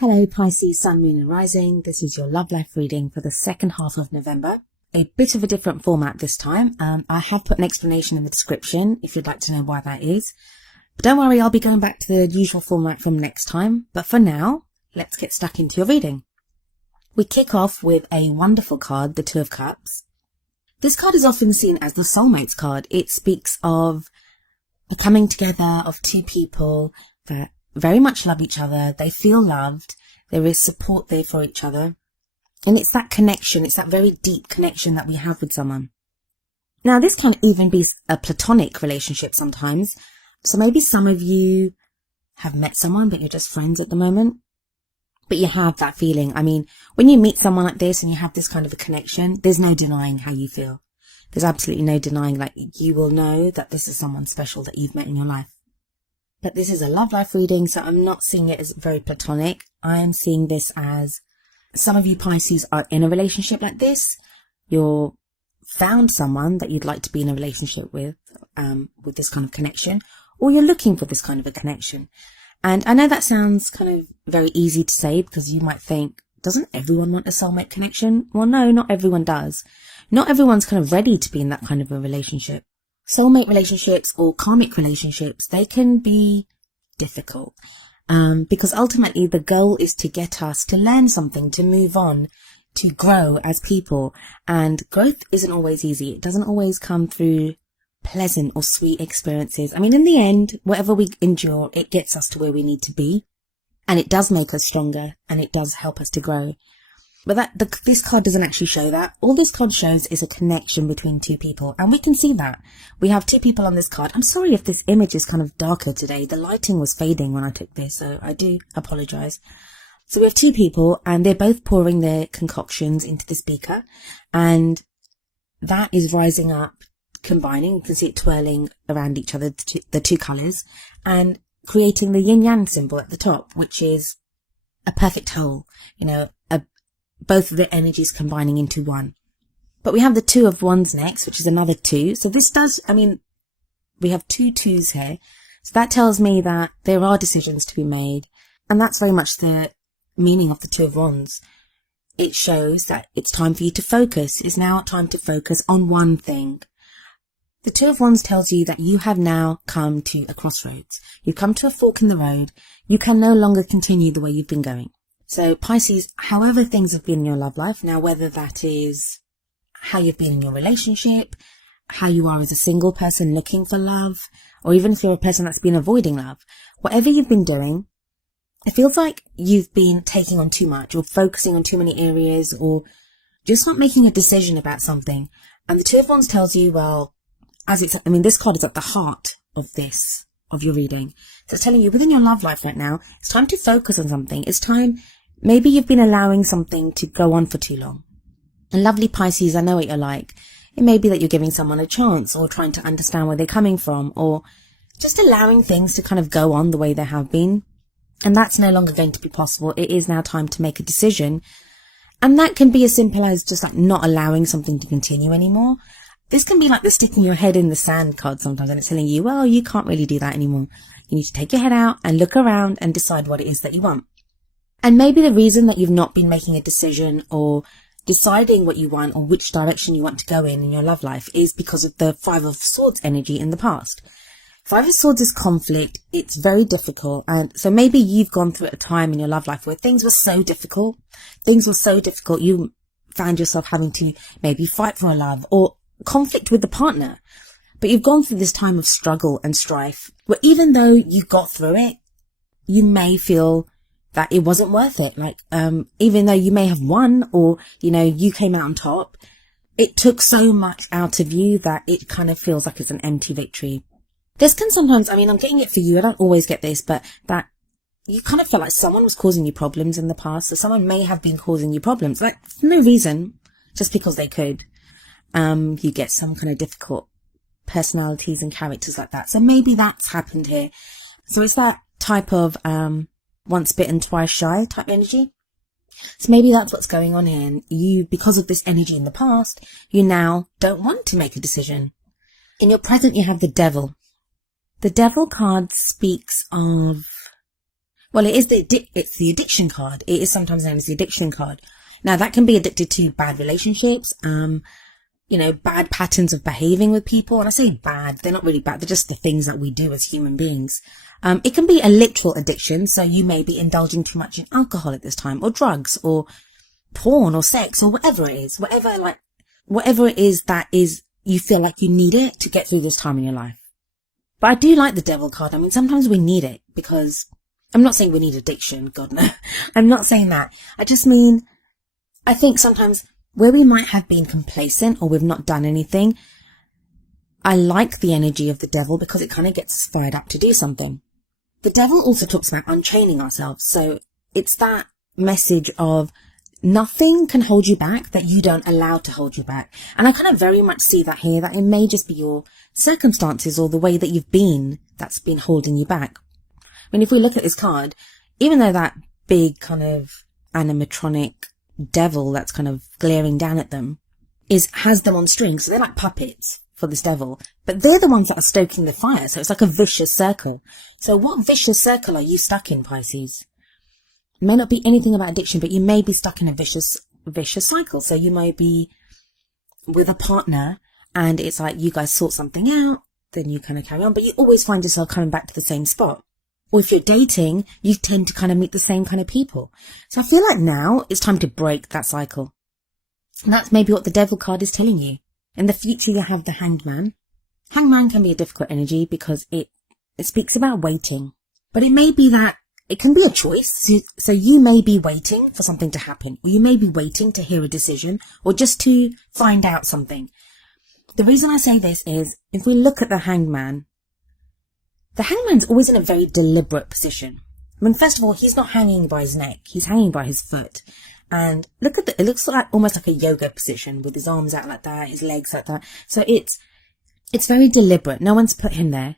Hello Pisces, Sun, Moon and Rising. This is your love life reading for the second half of November. A bit of a different format this time. I have put an explanation in the description if you'd like to know why that is. But don't worry, I'll be going back to the usual format from next time. But for now, let's get stuck into your reading. We kick off with a wonderful card, the Two of Cups. This card is often seen as the soulmates card. It speaks of a coming together of two people that very much love each other. They feel loved. There is support there for each other. And it's that connection. It's that very deep connection that we have with someone. Now, this can even be a platonic relationship sometimes. So maybe some of you have met someone, but you're just friends at the moment. But you have that feeling. I mean, when you meet someone like this and you have this kind of a connection, there's no denying how you feel. There's absolutely no denying, like, you will know that this is someone special that you've met in your life. But this is a love life reading, so I'm not seeing it as very platonic. I am seeing this as some of you Pisces are in a relationship like this. You're found someone that you'd like to be in a relationship with this kind of connection, or you're looking for this kind of a connection. And I know that sounds kind of very easy to say because you might think, doesn't everyone want a soulmate connection? Well, no, not everyone does. Not everyone's kind of ready to be in that kind of a relationship. Soulmate relationships or karmic relationships, they can be difficult because ultimately the goal is to get us to learn something, to move on, to grow as people. And growth isn't always easy. It doesn't always come through pleasant or sweet experiences. I mean, in the end, whatever we endure, it gets us to where we need to be. And it does make us stronger and it does help us to grow. But this card doesn't actually show that. All this card shows is a connection between two people. And we can see that. We have two people on this card. I'm sorry if this image is kind of darker today. The lighting was fading when I took this, so I do apologize. So we have two people and they're both pouring their concoctions into this beaker. And that is rising up, combining. You can see it twirling around each other, the two colours, and creating the yin-yang symbol at the top, which is a perfect whole, both of the energies combining into one. But we have the Two of Wands next, which is another two. So this does, we have two twos here. So that tells me that there are decisions to be made. And that's very much the meaning of the Two of Wands. It shows that it's time for you to focus. It's now time to focus on one thing. The Two of Wands tells you that you have now come to a crossroads. You've come to a fork in the road. You can no longer continue the way you've been going. So Pisces, however things have been in your love life, now whether that is how you've been in your relationship, how you are as a single person looking for love, or even if you're a person that's been avoiding love, whatever you've been doing, it feels like you've been taking on too much or focusing on too many areas or just not making a decision about something. And the Two of Wands tells you, well, this card is at the heart of this, of your reading. So it's telling you within your love life right now, it's time to focus on something. It's time, maybe you've been allowing something to go on for too long. And lovely Pisces, I know what you're like. It may be that you're giving someone a chance or trying to understand where they're coming from or just allowing things to kind of go on the way they have been. And that's no longer going to be possible. It is now time to make a decision. And that can be as simple as just like not allowing something to continue anymore. This can be like the sticking your head in the sand card sometimes, and it's telling you, well, you can't really do that anymore. You need to take your head out and look around and decide what it is that you want. And maybe the reason that you've not been making a decision or deciding what you want or which direction you want to go in your love life is because of the Five of Swords energy in the past. Five of Swords is conflict. It's very difficult. And so maybe you've gone through a time in your love life where things were so difficult. You found yourself having to maybe fight for a love or conflict with the partner, but you've gone through this time of struggle and strife where even though you got through it, you may feel that it wasn't worth it. Like, even though you may have won or, you came out on top, it took so much out of you that it kind of feels like it's an empty victory. This can sometimes, I'm getting it for you. I don't always get this, but that you kind of feel like someone was causing you problems in the past. So someone may have been causing you problems, like for no reason, just because they could. You get some kind of difficult personalities and characters like that. So maybe that's happened here. So it's that type of once bitten, twice shy type energy. So maybe that's what's going on here. And you, because of this energy in the past, you now don't want to make a decision. In your present, you have the Devil. The Devil card speaks of Well, it's the addiction card. It is sometimes known as the addiction card. Now, that can be addicted to bad relationships, bad patterns of behaving with people. And I say bad, they're not really bad. They're just the things that we do as human beings. It can be a literal addiction. So you may be indulging too much in alcohol at this time, or drugs, or porn, or sex, or whatever it is. Whatever it is that is, you feel like you need it to get through this time in your life. But I do like the devil card. I mean, sometimes we need it because I'm not saying we need addiction. God, no. I'm not saying that. I just mean, I think sometimes where we might have been complacent or we've not done anything, I like the energy of the devil because it kind of gets us fired up to do something. The devil also talks about untraining ourselves. So it's that message of nothing can hold you back that you don't allow to hold you back. And I kind of very much see that here, that it may just be your circumstances or the way that you've been that's been holding you back. I mean, if we look at this card, even though that big kind of animatronic devil that's kind of glaring down at them has them on strings, so they're like puppets for this devil, but they're the ones that are stoking the fire, so it's like a vicious circle. So what vicious circle are you stuck in, Pisces? It may not be anything about addiction, but you may be stuck in a vicious cycle. So you may be with a partner and it's like you guys sort something out, then you kind of carry on, but you always find yourself coming back to the same spot. Or if you're dating, you tend to kind of meet the same kind of people. So I feel like now it's time to break that cycle. And that's maybe what the devil card is telling you. In the future, you have the Hanged Man. Hanged Man can be a difficult energy because it speaks about waiting. But it may be that it can be a choice. So you may be waiting for something to happen, or you may be waiting to hear a decision, or just to find out something. The reason I say this is, if we look at the Hanged Man, the Hanged Man's always in a very deliberate position. I mean, first of all, he's not hanging by his neck. He's hanging by his foot. And it looks like almost like a yoga position with his arms out like that, his legs like that. So it's very deliberate. No one's put him there.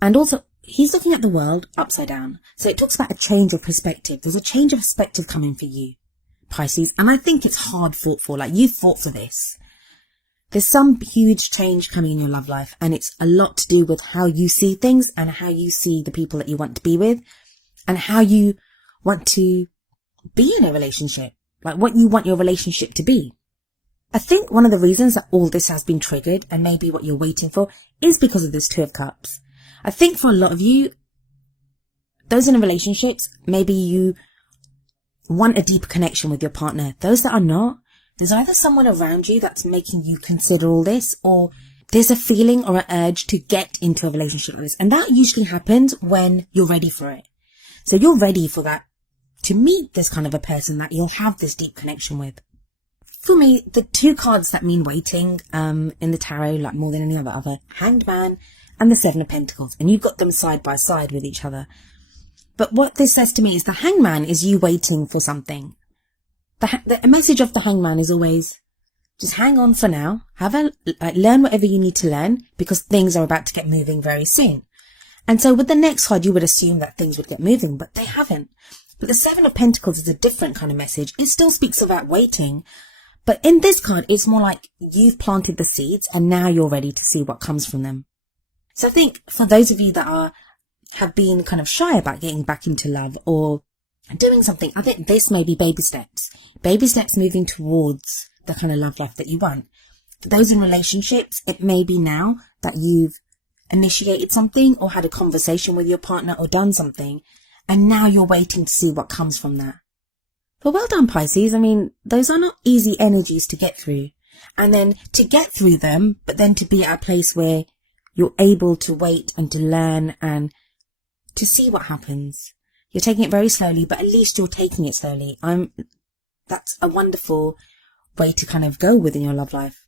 And also, he's looking at the world upside down. So it talks about a change of perspective. There's a change of perspective coming for you, Pisces. And I think it's hard fought for. Like, you fought for this. There's some huge change coming in your love life, and it's a lot to do with how you see things and how you see the people that you want to be with and how you want to be in a relationship, like what you want your relationship to be. I think one of the reasons that all this has been triggered, and maybe what you're waiting for, is because of this Two of Cups. I think for a lot of you, those in relationships, maybe you want a deeper connection with your partner. Those that are not, there's either someone around you that's making you consider all this, or there's a feeling or an urge to get into a relationship like this. And that usually happens when you're ready for it. So you're ready for that, to meet this kind of a person that you'll have this deep connection with. For me, the two cards that mean waiting in the tarot, like more than any other, Hanged Man and the Seven of Pentacles. And you've got them side by side with each other. But what this says to me is the Hanged Man is you waiting for something. The message of the Hanged Man is always, just hang on for now. Learn whatever you need to learn, because things are about to get moving very soon. And so with the next card, you would assume that things would get moving, but they haven't. But the Seven of Pentacles is a different kind of message. It still speaks about waiting. But in this card, it's more like you've planted the seeds and now you're ready to see what comes from them. So I think for those of you that have been kind of shy about getting back into love or doing something, I think this may be baby steps. Baby steps moving towards the kind of love life that you want. For those in relationships, it may be now that you've initiated something or had a conversation with your partner or done something, and now you're waiting to see what comes from that. But well done, Pisces. I mean, those are not easy energies to get through. And then to get through them, but then to be at a place where you're able to wait and to learn and to see what happens. You're taking it very slowly, but at least you're taking it slowly. That's a wonderful way to kind of go within your love life.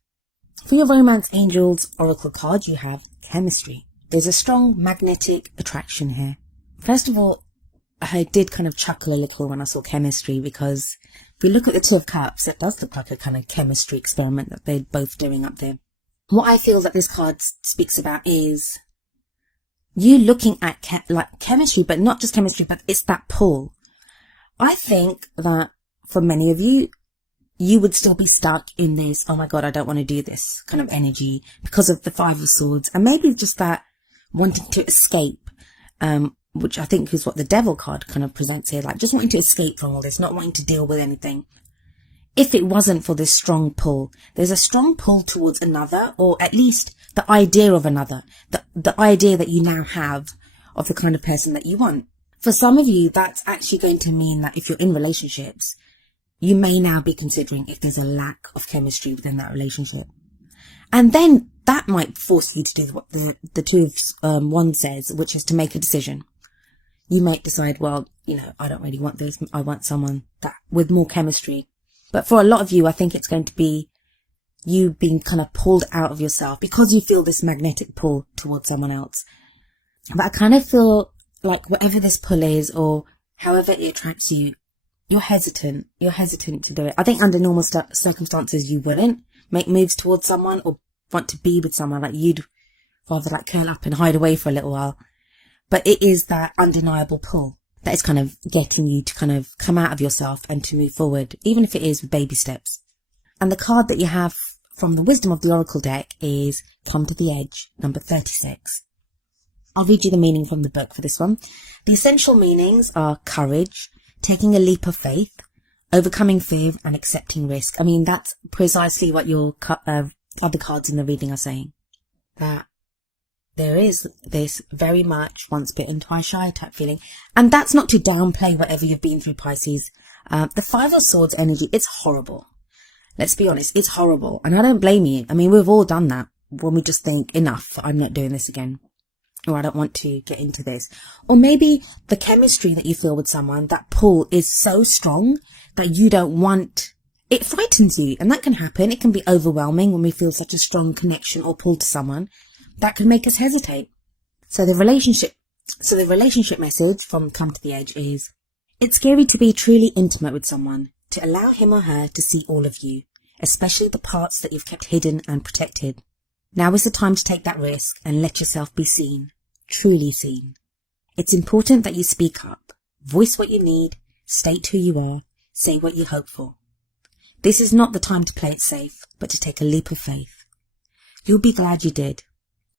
For your Romance Angels Oracle card, you have chemistry. There's a strong magnetic attraction here. First of all, I did kind of chuckle a little when I saw chemistry, because if we look at the Two of Cups, it does look like a kind of chemistry experiment that they're both doing up there. What I feel that this card speaks about is you looking at chemistry, but not just chemistry, but it's that pull. I think that for many of you, you would still be stuck in this, oh my God, I don't want to do this kind of energy because of the Five of Swords, and maybe just that wanting to escape, which I think is what the Devil card kind of presents here, like just wanting to escape from all this, not wanting to deal with anything. If it wasn't for this strong pull, there's a strong pull towards another, or at least the idea of another, the idea that you now have of the kind of person that you want. For some of you, that's actually going to mean that if you're in relationships, you may now be considering if there's a lack of chemistry within that relationship. And then that might force you to do what the Two of Wands says, which is to make a decision. You might decide, well, I don't really want this. I want someone that with more chemistry. But for a lot of you, I think it's going to be you being kind of pulled out of yourself because you feel this magnetic pull towards someone else. But I kind of feel like whatever this pull is, or however it attracts you, you're hesitant. You're hesitant to do it. I think under normal circumstances, you wouldn't make moves towards someone or want to be with someone. Like you'd rather like curl up and hide away for a little while. But it is that undeniable pull that is kind of getting you to kind of come out of yourself and to move forward, even if it is with baby steps. And the card that you have from the Wisdom of the Oracle deck is Come to the Edge, number 36. I'll read you the meaning from the book for this one. The essential meanings are courage, taking a leap of faith, overcoming fear and accepting risk. I mean, that's precisely what your other cards in the reading are saying. That there is this very much once bitten, twice shy type feeling. And that's not to downplay whatever you've been through, Pisces. The Five of Swords energy, it's horrible. Let's be honest, it's horrible. And I don't blame you. I mean, we've all done that when we just think, enough, I'm not doing this again. Or I don't want to get into this. Or maybe the chemistry that you feel with someone, that pull is so strong that you don't want, it frightens you. And that can happen. It can be overwhelming when we feel such a strong connection or pull to someone. That can make us hesitate. So the relationship message from Come to the Edge is, it's scary to be truly intimate with someone, to allow him or her to see all of you, especially the parts that you've kept hidden and protected. Now is the time to take that risk and let yourself be seen, truly seen. It's important that you speak up, voice what you need, state who you are, say what you hope for. This is not the time to play it safe, but to take a leap of faith. You'll be glad you did.